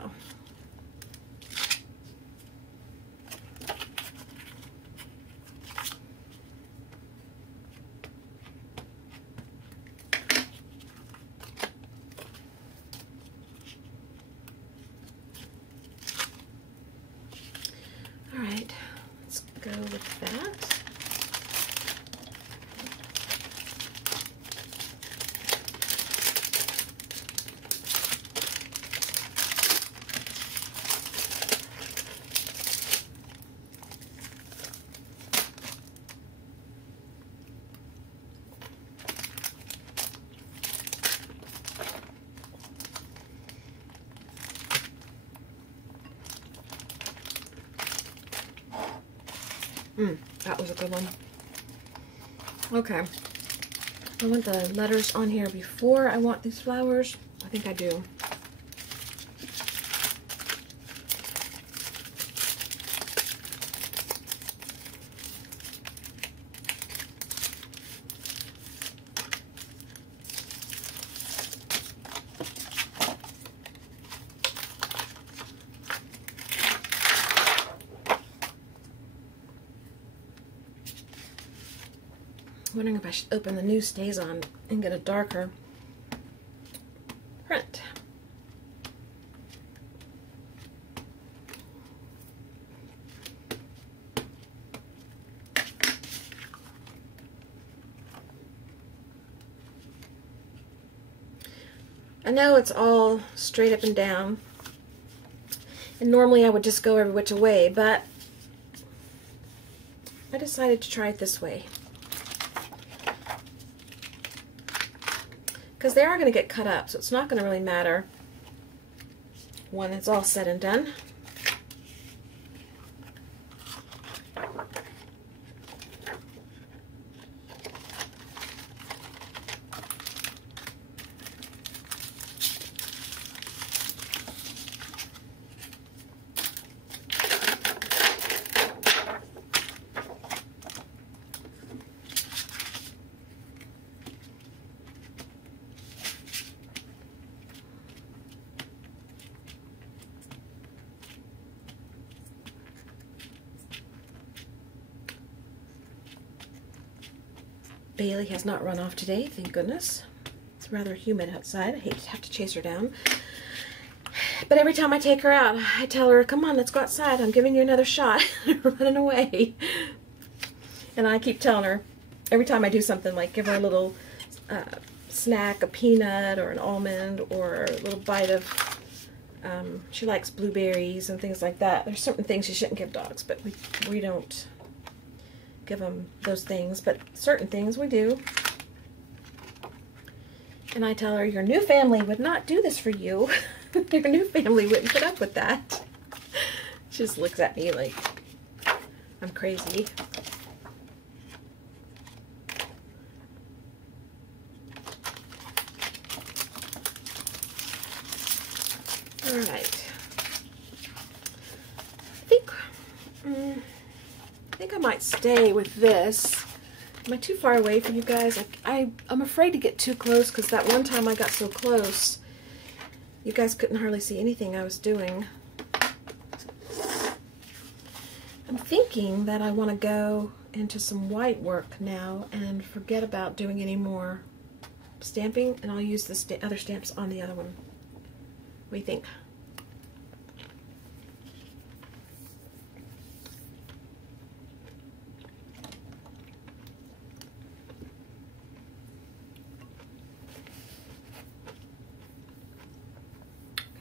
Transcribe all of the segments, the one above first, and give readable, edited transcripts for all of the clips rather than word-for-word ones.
know. All right, let's go with that. That was a good one. Okay. I want the letters on here before I want these flowers. I think I do. Wondering if I should open the new StazOn and get a darker print. I know it's all straight up and down, and normally I would just go every which way, but I decided to try it this way. Because they are going to get cut up, so it's not going to really matter when it's all said and done. Bailey has not run off today, thank goodness. It's rather humid outside. I hate to have to chase her down. But every time I take her out, I tell her, come on, let's go outside. I'm giving you another shot. Running away. And I keep telling her, every time I do something, like give her a little snack, a peanut or an almond or a little bite of, she likes blueberries and things like that. There's certain things you shouldn't give dogs, but we don't give them those things, but certain things we do. And I tell her, your new family would not do this for you. Your new family wouldn't put up with that. She just looks at me like I'm crazy. All right. I think I might stay with this. Am I too far away from you guys? I'm afraid to get too close because that one time I got so close, you guys couldn't hardly see anything I was doing. I'm thinking that I want to go into some white work now and forget about doing any more stamping, and I'll use the other stamps on the other one. What do you think?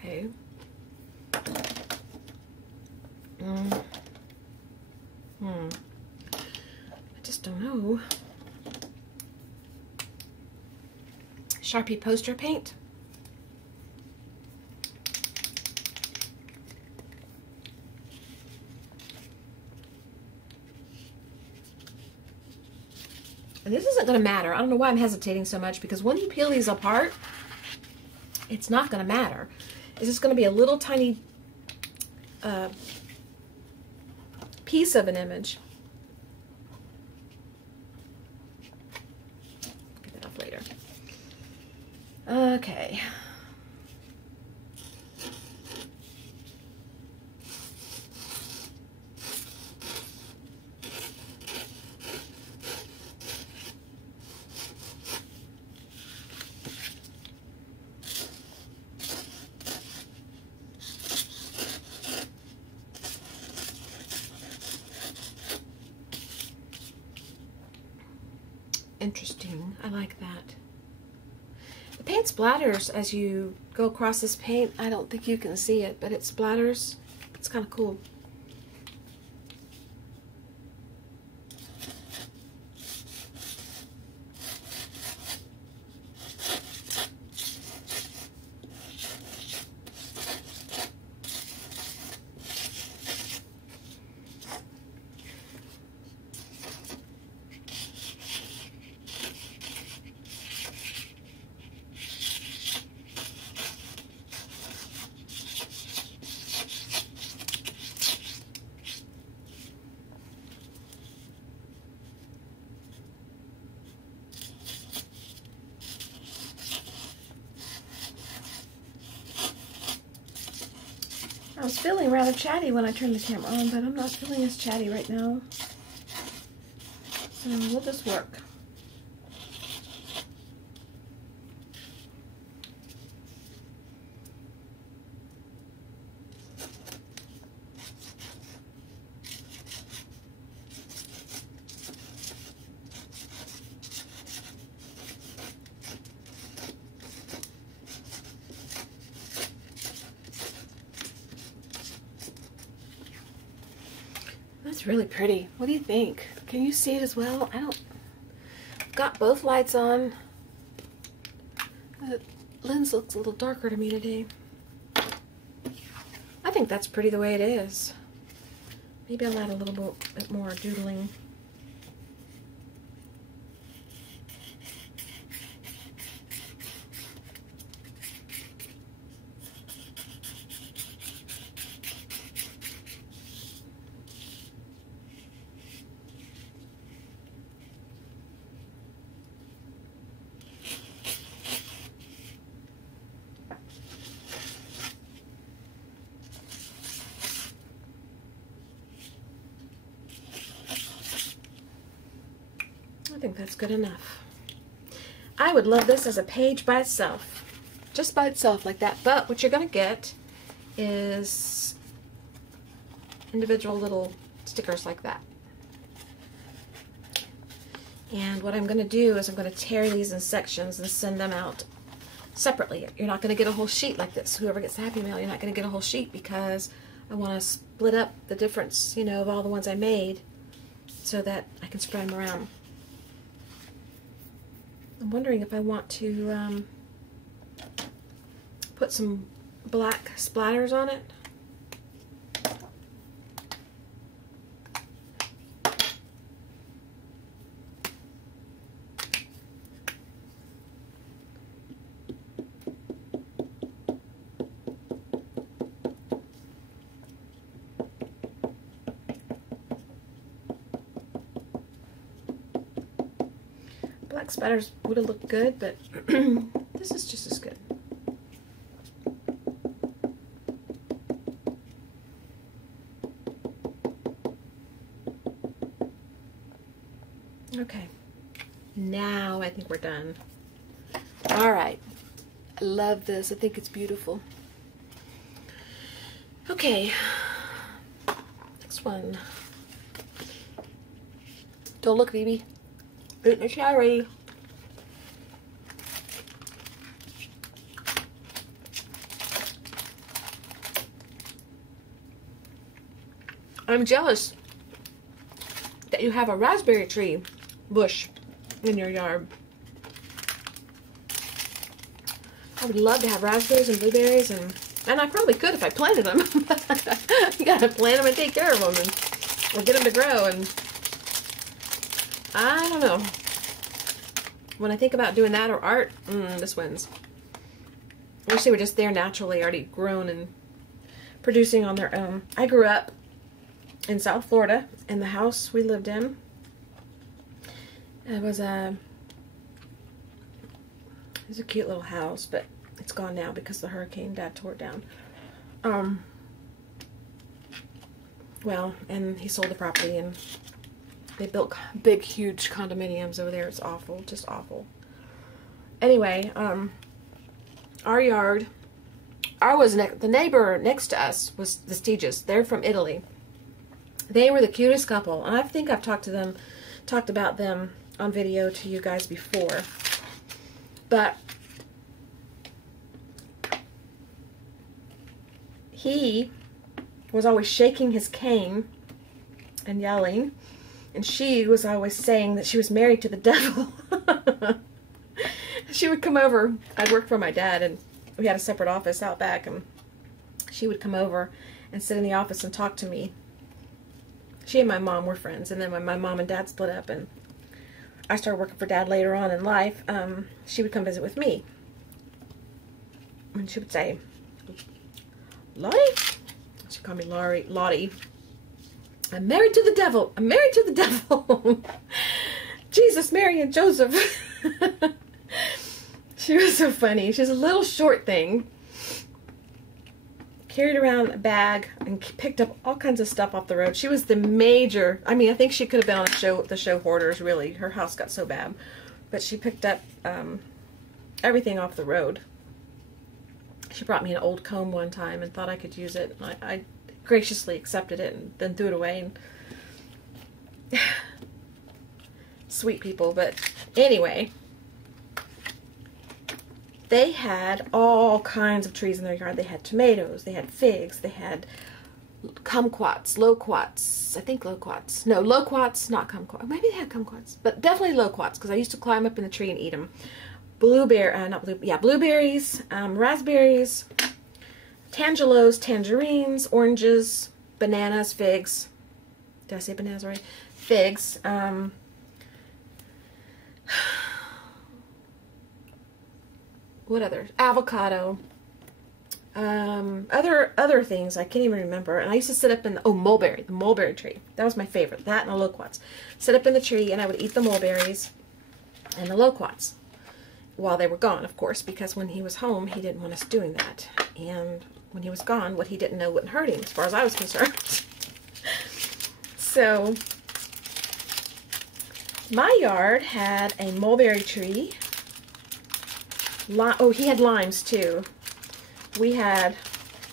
Okay. I just don't know. Sharpie poster paint. And this isn't going to matter. I don't know why I'm hesitating so much, because when you peel these apart, it's not going to matter. It's just going to be a little tiny piece of an image. Get that off later. interesting. I like that. The paint splatters as you go across this paint. I don't think you can see it, but it splatters. It's kind of cool. I was feeling rather chatty when I turned the camera on, but I'm not feeling as chatty right now. So we'll just work. That's really pretty. What do you think? Can you see it as well? I don't... Got both lights on. The lens looks a little darker to me today. I think that's pretty the way it is. Maybe I'll add a little bit more doodling. I think that's good enough. I would love this as a page by itself. Just by itself like that. But what you're going to get is individual little stickers like that. And what I'm going to do is I'm going to tear these in sections and send them out separately. You're not going to get a whole sheet like this. Whoever gets the Happy Mail, you're not going to get a whole sheet because I want to split up the difference, you know, of all the ones I made so that I can spread them around. I'm wondering if I want to put some black splatters on it. Black splatters would have looked good, but this is just as good. Okay, now I think we're done. All right, I love this. I think it's beautiful. Okay, next one. Don't look, baby. Eating a cherry. I'm jealous that you have a raspberry tree bush in your yard. I would love to have raspberries and blueberries, and I probably could if I planted them. You gotta plant them and take care of them, or get them to grow, and I don't know. When I think about doing that or art, this wins. I wish they were just there naturally, already grown and producing on their own. I grew up in South Florida, and the house we lived in, it was a cute little house, but it's gone now because of the hurricane. Dad tore it down. Well, and he sold the property, and they built big, huge condominiums over there. It's awful, just awful. Anyway, our yard, the neighbor next to us was the Steges. They're from Italy. They were the cutest couple, and I think I've talked about them on video to you guys before. But he was always shaking his cane and yelling, and she was always saying that she was married to the devil. She would come over. I'd work for my dad, and we had a separate office out back, and she would come over and sit in the office and talk to me. She and my mom were friends, and then when my mom and dad split up and I started working for Dad later on in life, she would come visit with me. And she would say, Laurie? She called me Laurie, Lottie. I'm married to the devil. I'm married to the devil. Jesus, Mary, and Joseph. She was so funny. She's a little short thing. Carried around a bag and picked up all kinds of stuff off the road. She was the major, I mean, I think she could have been on the show Hoarders, really. Her house got so bad. But she picked up everything off the road. She brought me an old comb one time and thought I could use it. I graciously accepted it and then threw it away. And sweet people, but anyway. They had all kinds of trees in their yard. They had tomatoes, they had figs, they had kumquats, loquats, I think loquats. No, loquats, not kumquats. Maybe they had kumquats, but definitely loquats, because I used to climb up in the tree and eat them. Blueberries, raspberries, tangelos, tangerines, oranges, bananas, figs. Did I say bananas already? Figs. What others? Avocado. Other things I can't even remember. And I used to sit up in the mulberry tree. That was my favorite. That and the loquats. Sit up in the tree and I would eat the mulberries and the loquats while they were gone, of course, because when he was home, he didn't want us doing that. And when he was gone, what he didn't know wouldn't hurt him, as far as I was concerned. So, my yard had a mulberry tree. Oh, he had limes too. We had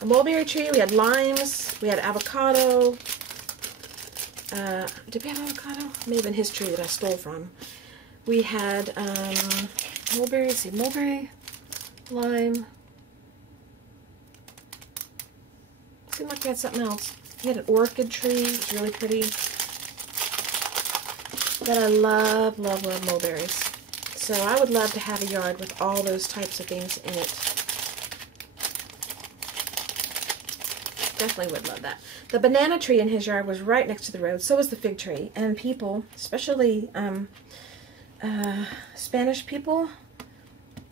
a mulberry tree, we had limes, we had avocado. Did we have avocado? May have been his tree that I stole from. We had mulberry, lime. Seemed like we had something else. He had an orchid tree, it was really pretty. But I love, love, love mulberries. So I would love to have a yard with all those types of things in it. Definitely would love that. The banana tree in his yard was right next to the road. So was the fig tree. And people, especially Spanish people,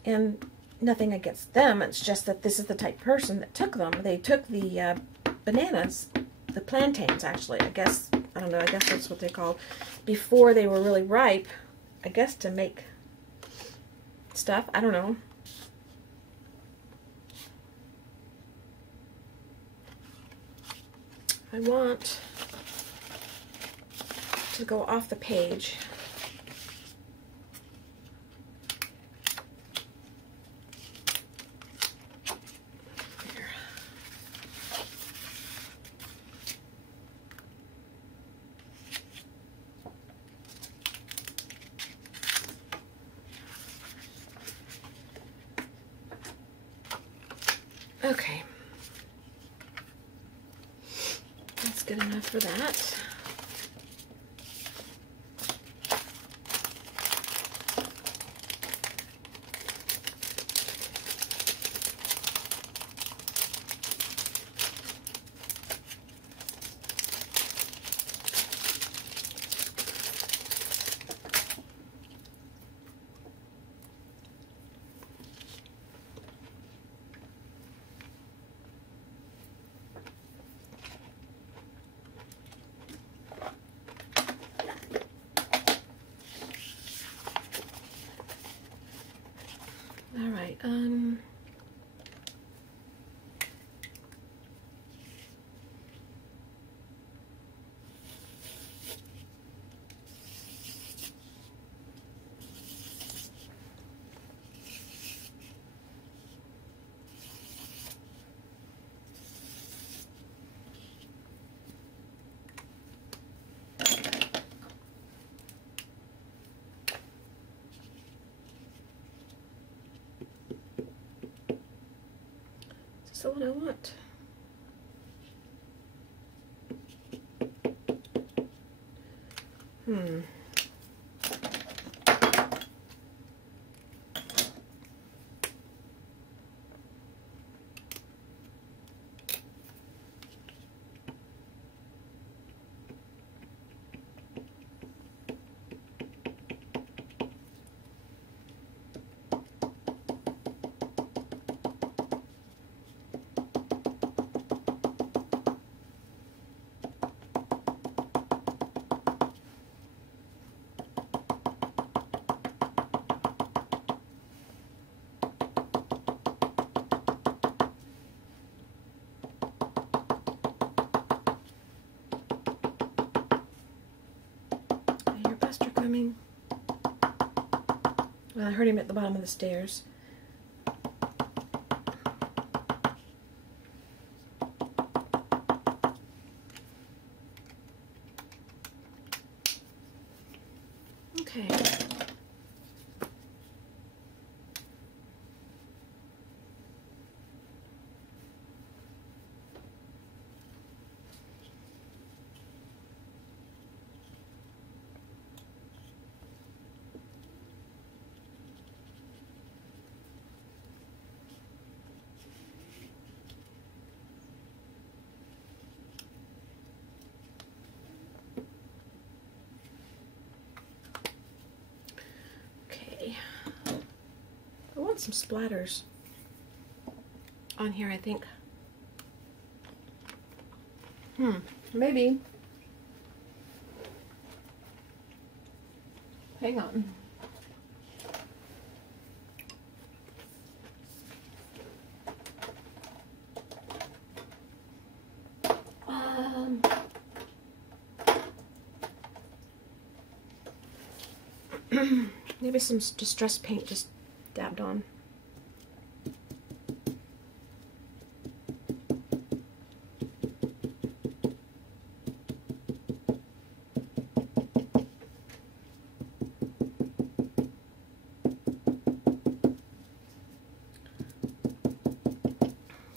and nothing against them, it's just that this is the type of person that took them. They took the bananas, the plantains actually, I guess, I don't know, I guess that's what they called, before they were really ripe, I guess to make stuff, I don't know. I want to go off the page. There. Okay. That's good enough for that. So what I want. Coming. Well, I heard him at the bottom of the stairs. Okay. I want some splatters on here, I think. Maybe. Hang on. Maybe some distress paint just dabbed on.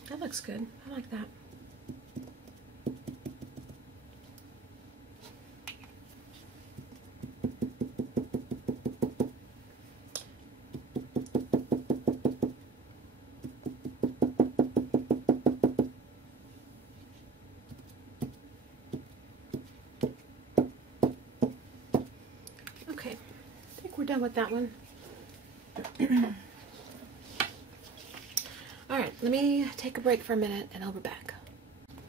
That looks good. I like that. Okay, I think we're done with that one. Alright, let me take a break for a minute and I'll be back.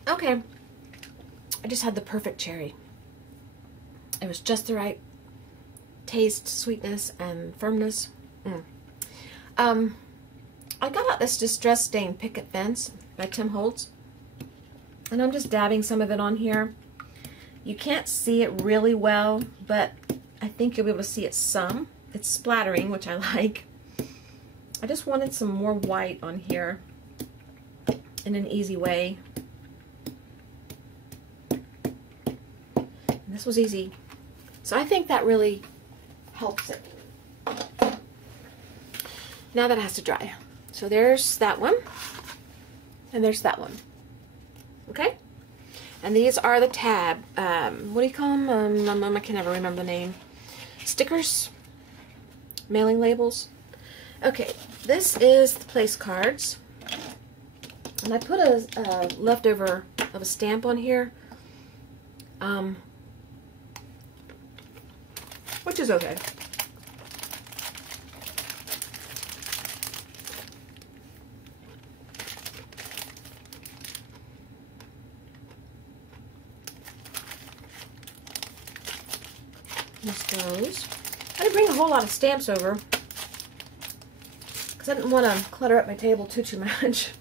Okay, I just had the perfect cherry. It was just the right taste, sweetness, and firmness. I got out this Distress Stain Picket Fence by Tim Holtz, and I'm just dabbing some of it on here. You can't see it really well, but I think you'll be able to see it some. It's splattering, which I like. I just wanted some more white on here in an easy way. And this was easy. So I think that really helps it. Now that it has to dry. So there's that one. And there's that one. Okay? And these are the tab, what do you call them? I can never remember the name. Stickers? Mailing labels? Okay, this is the place cards. And I put a leftover of a stamp on here. Which is okay. Those. I didn't bring a whole lot of stamps over because I didn't want to clutter up my table too much.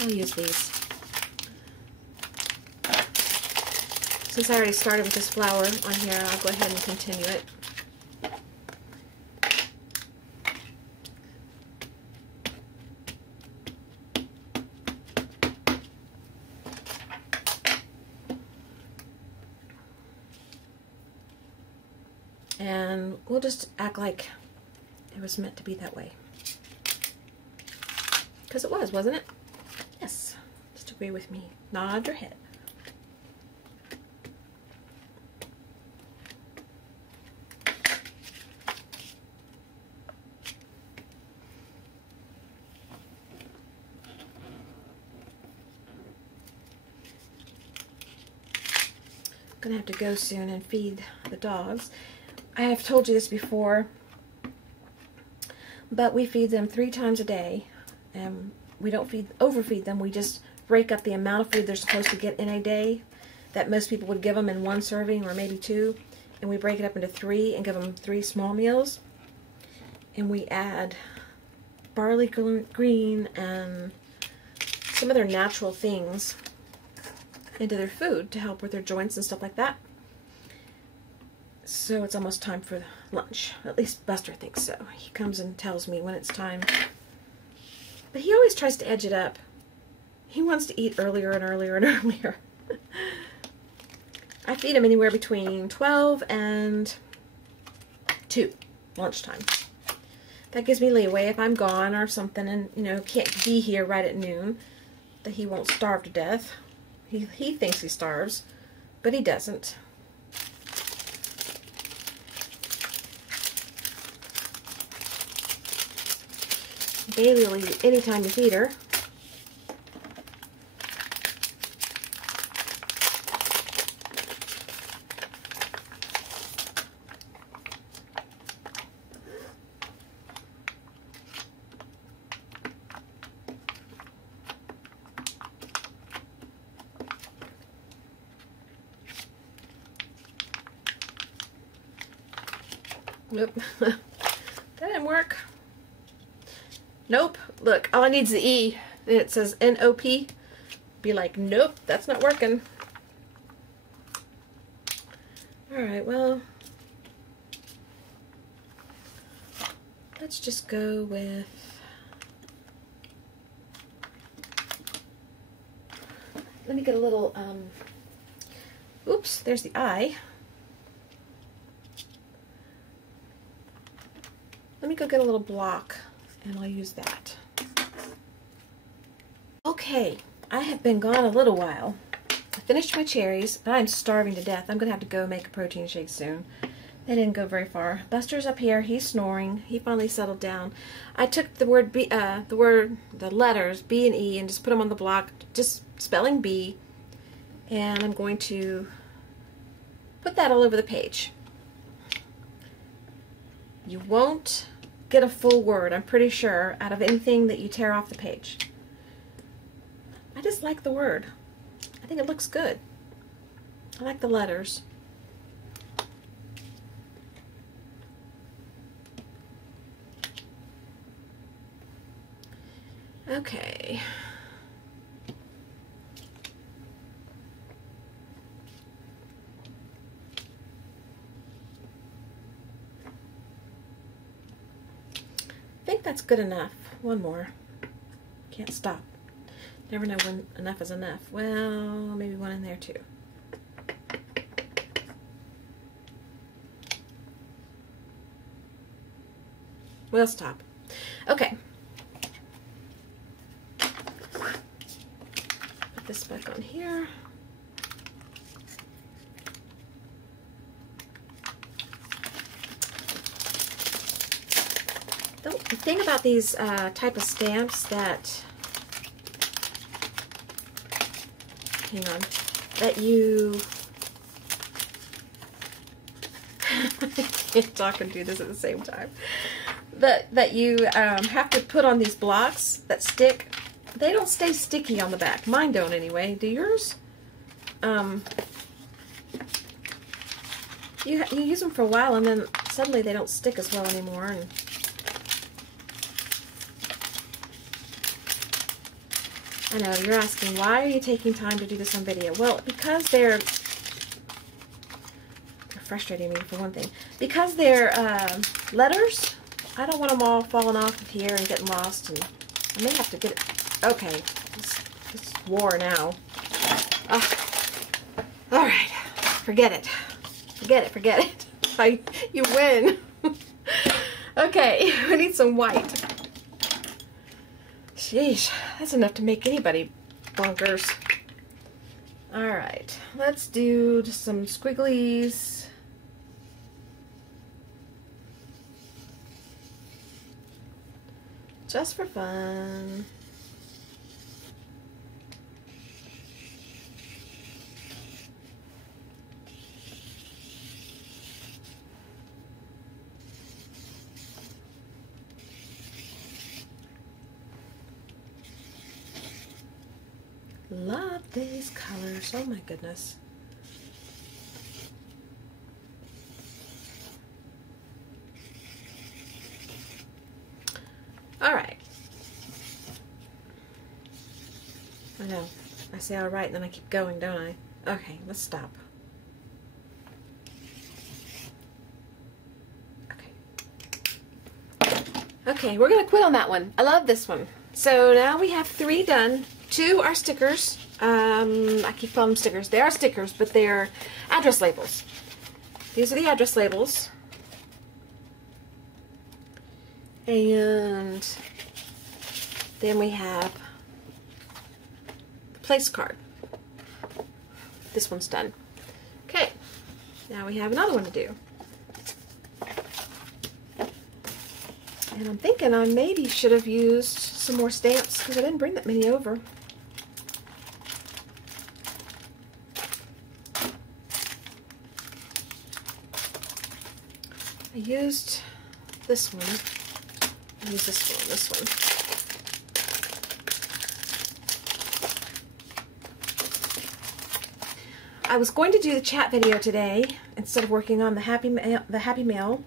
I'll use these. Since I already started with this flower on here, I'll go ahead and continue it. And we'll just act like it was meant to be that way. Because it was, wasn't it? Yes. Just agree with me. Nod your head. Gonna have to go soon and feed the dogs. I have told you this before, but we feed them 3 times a day, and we don't overfeed them. We just break up the amount of food they're supposed to get in a day that most people would give them in 1 serving or maybe 2, and we break it up into 3 and give them 3 small meals, and we add barley green and some other natural things into their food to help with their joints and stuff like that. So it's almost time for lunch. At least Buster thinks so. He comes and tells me when it's time. But he always tries to edge it up. He wants to eat earlier and earlier and earlier. I feed him anywhere between 12 and 2 lunchtime. That gives me leeway if I'm gone or something and, you know, can't be here right at noon, that he won't starve to death. He thinks he starves, but he doesn't. Bailey will eat anytime you feed her. Nope. That didn't work. Nope. Look, all I need is the E. And it says N-O-P. Be like, nope, that's not working. Alright, well, let's just go with, let me get a little, oops, there's the I. Let me go get a little block, and I'll use that. Okay, I have been gone a little while. I finished my cherries, but I'm starving to death. I'm going to have to go make a protein shake soon. They didn't go very far. Buster's up here. He's snoring. He finally settled down. I took the word B, the letters B and E, and just put them on the block, just spelling B, and I'm going to put that all over the page. You won't get a full word, I'm pretty sure, out of anything that you tear off the page. I just like the word. I think it looks good. I like the letters. Okay. I think that's good enough. One more. Can't stop. Never know when enough is enough. Well, maybe one in there too. We'll stop. Okay. Put this back on here. The thing about these type of stamps that, hang on, that you, I can't talk and do this at the same time, that you have to put on these blocks that stick, they don't stay sticky on the back. Mine don't anyway. Do yours? You use them for a while and then suddenly they don't stick as well anymore. And I know, you're asking, why are you taking time to do this on video? Well, because they're frustrating me, for one thing. Because they're letters, I don't want them all falling off of here and getting lost, and I may have to get it. Okay, it's war now. Alright, forget it. Forget it. You win. Okay, we need some white. Sheesh, that's enough to make anybody bonkers. Alright, let's do just some squigglies. Just for fun. Love these colors. Oh my goodness. All right. I know. I say all right and then I keep going, don't I? Okay, let's stop. Okay, we're going to quit on that one. I love this one. So now we have 3 done. 2 are stickers. I keep calling them stickers. They are stickers, but they are address labels. These are the address labels. And then we have the place card. This one's done. Okay, now we have another one to do. And I'm thinking I maybe should have used some more stamps because I didn't bring that many over. I used this one. I used this one. I was going to do the chat video today instead of working on the Happy Mail,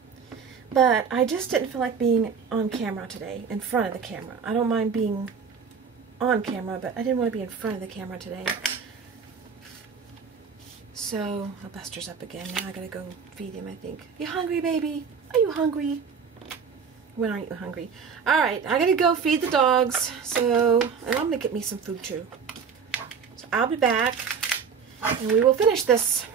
but I just didn't feel like being on camera today, in front of the camera. I don't mind being on camera, but I didn't want to be in front of the camera today. So, oh, Buster's up again. Now I gotta go feed him, I think. You hungry, baby? Are you hungry? When aren't you hungry? Alright, I gotta go feed the dogs. So, and I'm gonna get me some food too. So I'll be back and we will finish this.